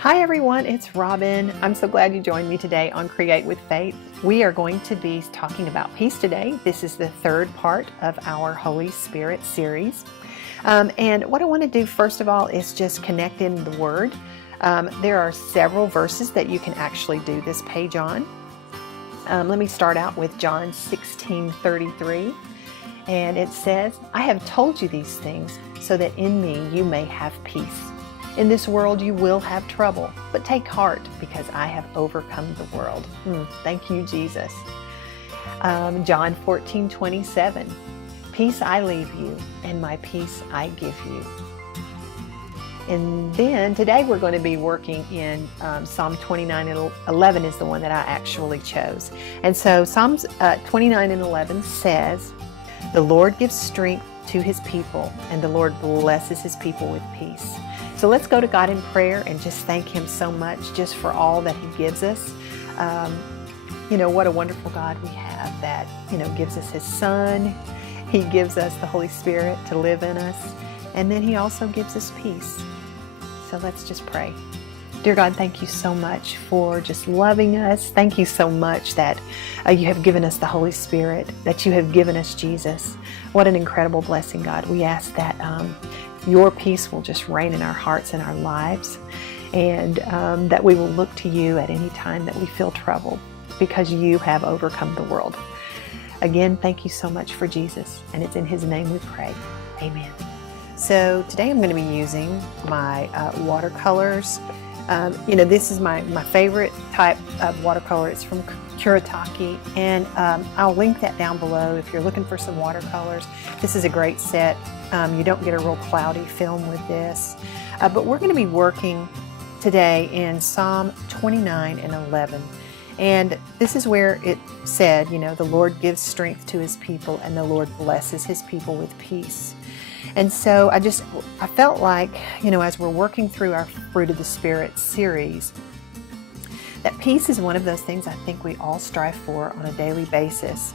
Hi everyone, it's Robin. I'm so glad you joined me today on Create with Faith. We are going to be talking about peace today. This is the third part of our Holy Spirit series. And what I want to do first of all is just connect in the Word. There are several verses that you can actually do this page on. Let me start out with John 16:33. And it says, I have told you these things so that in me you may have peace. In this world you will have trouble, but take heart because I have overcome the world. Thank you, Jesus. John 14:27. Peace I leave you, and my peace I give you. And then today we're going to be working in Psalm 29:11 is the one that I actually chose. And so Psalms 29:11 says, the Lord gives strength to his people, and the Lord blesses his people with peace. So let's go to God in prayer and just thank him so much just for all that he gives us. What a wonderful God we have that, gives us his Son. He gives us the Holy Spirit to live in us. And then he also gives us peace. So let's just pray. Dear God, thank you so much for just loving us. Thank you so much that you have given us the Holy Spirit, that you have given us Jesus. What an incredible blessing, God. We ask that your peace will just reign in our hearts and our lives, and that we will look to you at any time that we feel troubled because you have overcome the world. Again, thank you so much for Jesus, and it's in his name we pray. Amen. So today I'm going to be using my watercolors. This is my favorite type of watercolor. It's from Kuretake, and I'll link that down below if you're looking for some watercolors. This is a great set. You don't get a real cloudy film with this. But we're going to be working today in Psalm 29:11. And this is where it said, the Lord gives strength to his people, and the Lord blesses his people with peace. And so I felt like, as we're working through our Fruit of the Spirit series, that peace is one of those things I think we all strive for on a daily basis.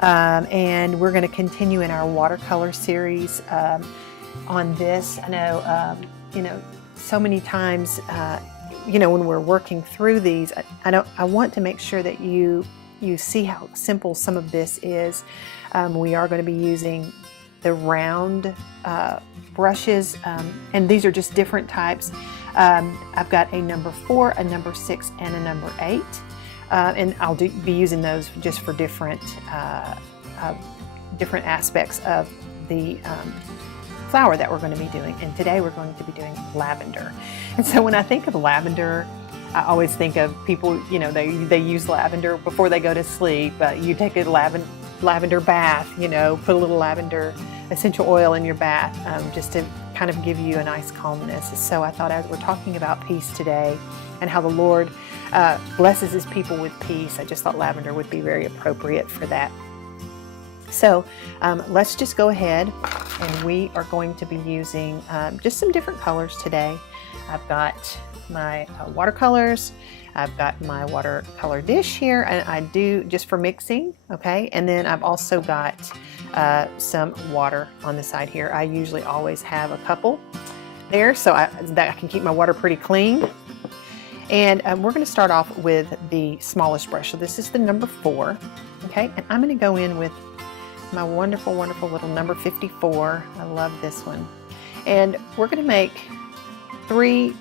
And we're going to continue in our watercolor series on this. I know, so many times, when we're working through these, I want to make sure that you see how simple some of this is. We are going to be using the round brushes, and these are just different types. I've got a number 4, a number 6, and a number 8, and I'll be using those just for different aspects of the flower that we're going to be doing. And today we're going to be doing lavender. And so when I think of lavender, I always think of people, they use lavender before they go to sleep. You take a lavender bath, put a little lavender essential oil in your bath, just to kind of give you a nice calmness. So I thought, as we're talking about peace today and how the Lord blesses his people with peace, I just thought lavender would be very appropriate for that. So let's just go ahead, and we are going to be using just some different colors today. I've got my watercolors. I've got my watercolor dish here, and I do just for mixing, okay? And then I've also got some water on the side here. I usually always have a couple there so that I can keep my water pretty clean. And we're going to start off with the smallest brush. So this is the number 4, okay? And I'm going to go in with my wonderful, wonderful little number 54. I love this one. And we're going to make three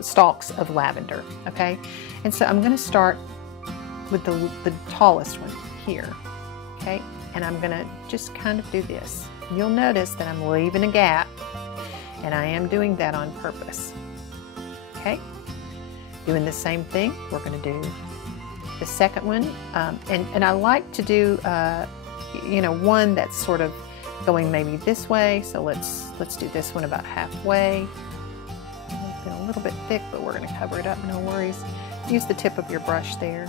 stalks of lavender, okay? And so I'm going to start with the tallest one here, okay? And I'm going to just kind of do this. You'll notice that I'm leaving a gap, and I am doing that on purpose, okay? Doing the same thing, we're going to do the second one, and I like to do, one that's sort of going maybe this way. So let's do this one about halfway. It's been a little bit thick, but we're going to cover it up, no worries. Use the tip of your brush there.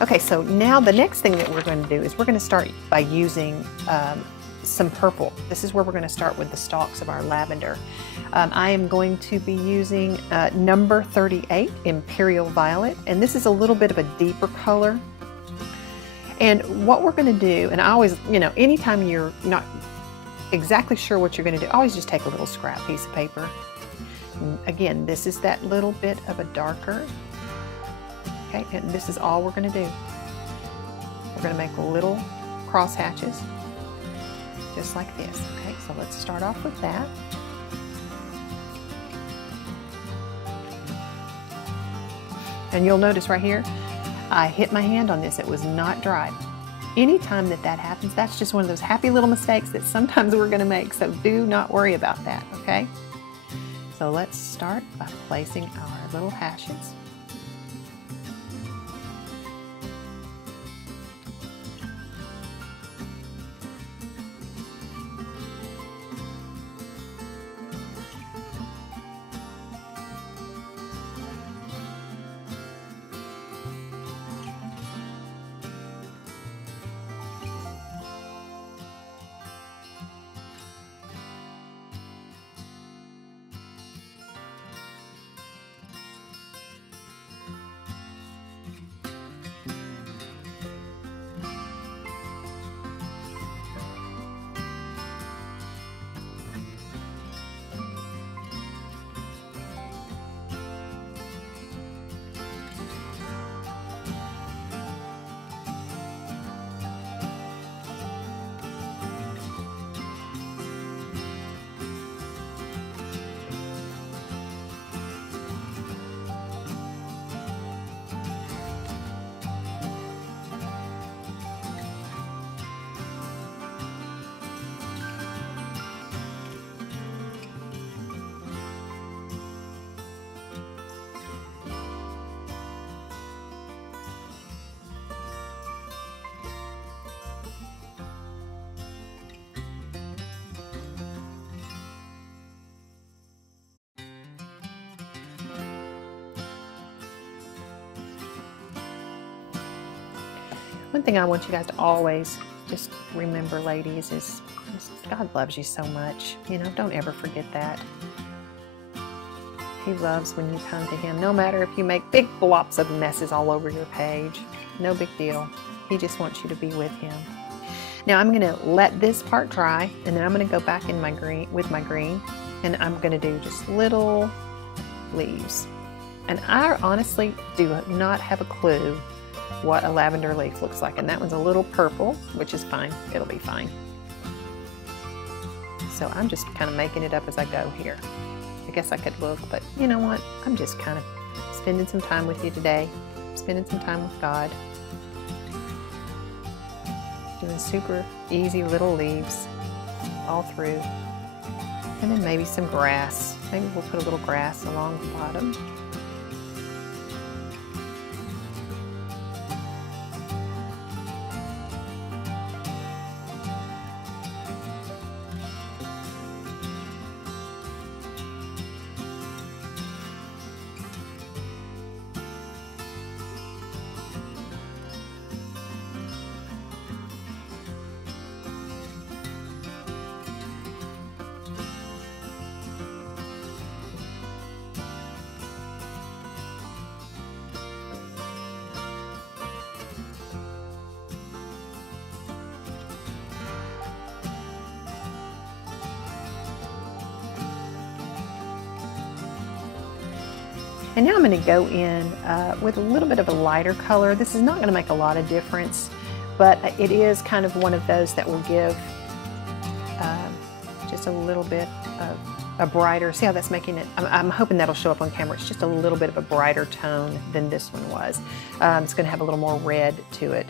Okay, so now the next thing that we're going to do is we're going to start by using some purple. This is where we're going to start with the stalks of our lavender. I am going to be using number 38 Imperial Violet, and this is a little bit of a deeper color. And what we're going to do, and I always, anytime you're not exactly sure what you're going to do, always just take a little scrap piece of paper. And again, this is that little bit of a darker. Okay, and this is all we're going to do. We're going to make little cross hatches, just like this. Okay, so let's start off with that. And you'll notice right here, I hit my hand on this. It was not dry. Anytime that happens, that's just one of those happy little mistakes that sometimes we're going to make. So do not worry about that, okay? So let's start by placing our little hashes. One thing I want you guys to always just remember, ladies, is God loves you so much. Don't ever forget that. He loves when you come to Him, no matter if you make big blops of messes all over your page. No big deal. He just wants you to be with Him. Now I'm going to let this part dry, and then I'm going to go back in my green and I'm going to do just little leaves. And I honestly do not have a clue what a lavender leaf looks like, and that one's a little purple, which is fine. It'll be fine. So I'm just kind of making it up as I go here. I guess I could look, but you know what? I'm just kind of spending some time with you today, spending some time with God, doing super easy little leaves all through, and then maybe some grass. Maybe we'll put a little grass along the bottom. And now I'm going to go in with a little bit of a lighter color. This is not going to make a lot of difference, but it is kind of one of those that will give just a little bit of a brighter, see how that's making it, I'm hoping that'll show up on camera. It's just a little bit of a brighter tone than this one was. It's going to have a little more red to it.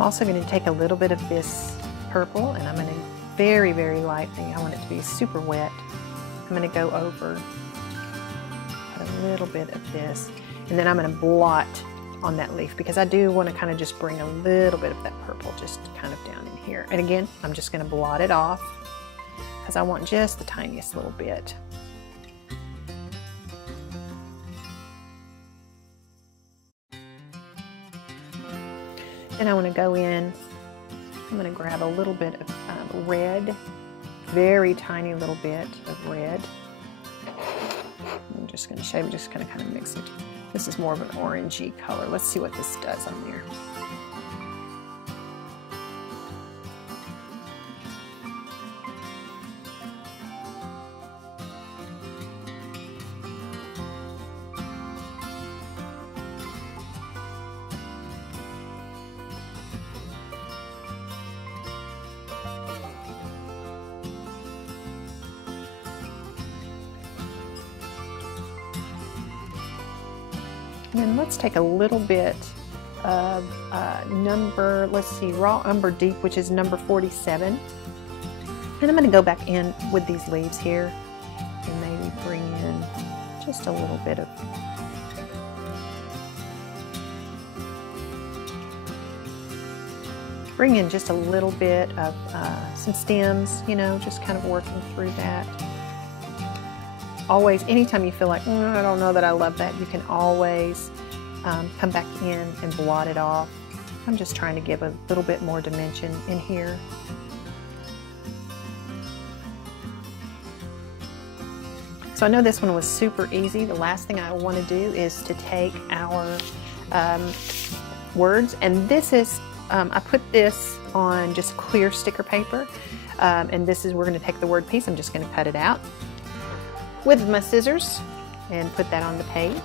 I'm also going to take a little bit of this purple, and I'm going to very, very lightly, I want it to be super wet. I'm going to go over a little bit of this, and then I'm going to blot on that leaf because I do want to kind of just bring a little bit of that purple just kind of down in here. And again, I'm just going to blot it off because I want just the tiniest little bit. Then I want to go in, I'm going to grab a little bit of red, very tiny little bit of red. I'm just going to show you, I'm just going to kind of mix it. This is more of an orangey color. Let's see what this does on there. And then let's take a little bit of raw umber deep, which is number 47. And I'm going to go back in with these leaves here and maybe bring in just a little bit of some stems, you know, just kind of working through that. Always, anytime you feel like, I don't know that I love that, you can always come back in and blot it off. I'm just trying to give a little bit more dimension in here. So I know this one was super easy. The last thing I want to do is to take our words, and this is, I put this on just clear sticker paper, and this is, we're going to take the word peace. I'm just going to cut it out with my scissors and put that on the page.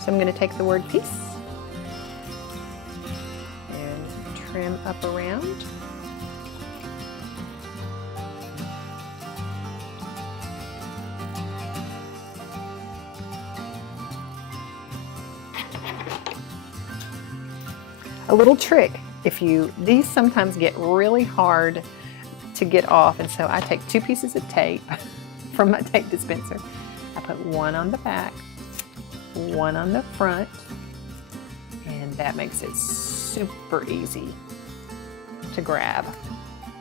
So I'm going to take the word peace and trim up around. A little trick, these sometimes get really hard to get off, and so I take 2 pieces of tape from my tape dispenser. I put one on the back, one on the front, and that makes it super easy to grab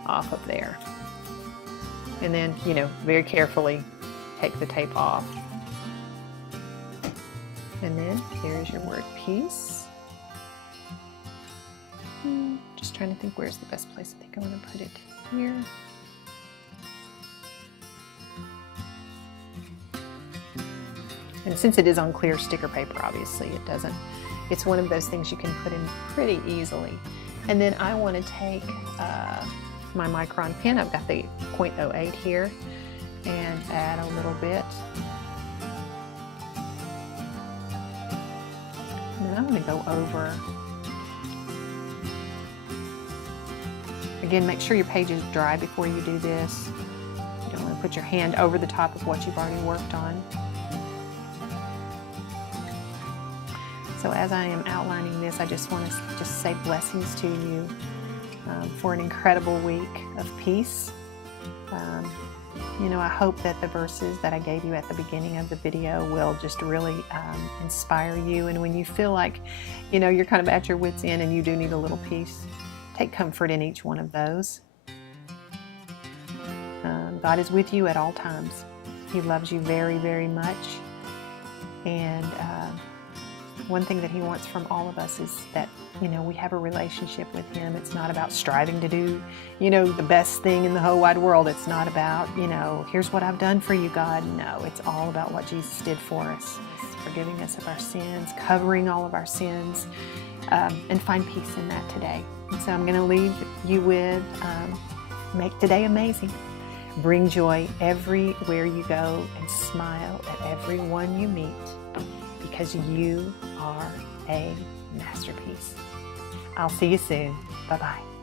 off of there. And then, you know, very carefully take the tape off. And then here's your word peace. Just trying to think where's the best place. I think I want to put it here. And since it is on clear sticker paper, obviously it's one of those things you can put in pretty easily. And then I want to take my Micron pen, I've got the 0.08 here, and add a little bit. And then I'm going to go over. Again, make sure your page is dry before you do this. You don't want to put your hand over the top of what you've already worked on. So as I am outlining this, I just want to just say blessings to you for an incredible week of peace. You know, I hope that the verses that I gave you at the beginning of the video will just really inspire you. And when you feel like, you know, you're kind of at your wit's end and you do need a little peace, take comfort in each one of those. God is with you at all times. He loves you very, very much. And one thing that He wants from all of us is that, you know, we have a relationship with Him. It's not about striving to do, you know, the best thing in the whole wide world. It's not about, you know, here's what I've done for you, God. No, it's all about what Jesus did for us, forgiving us of our sins, covering all of our sins, and find peace in that today. And so I'm going to leave you with, make today amazing. Bring joy everywhere you go and smile at everyone you meet, because you are a masterpiece. I'll see you soon. Bye-bye.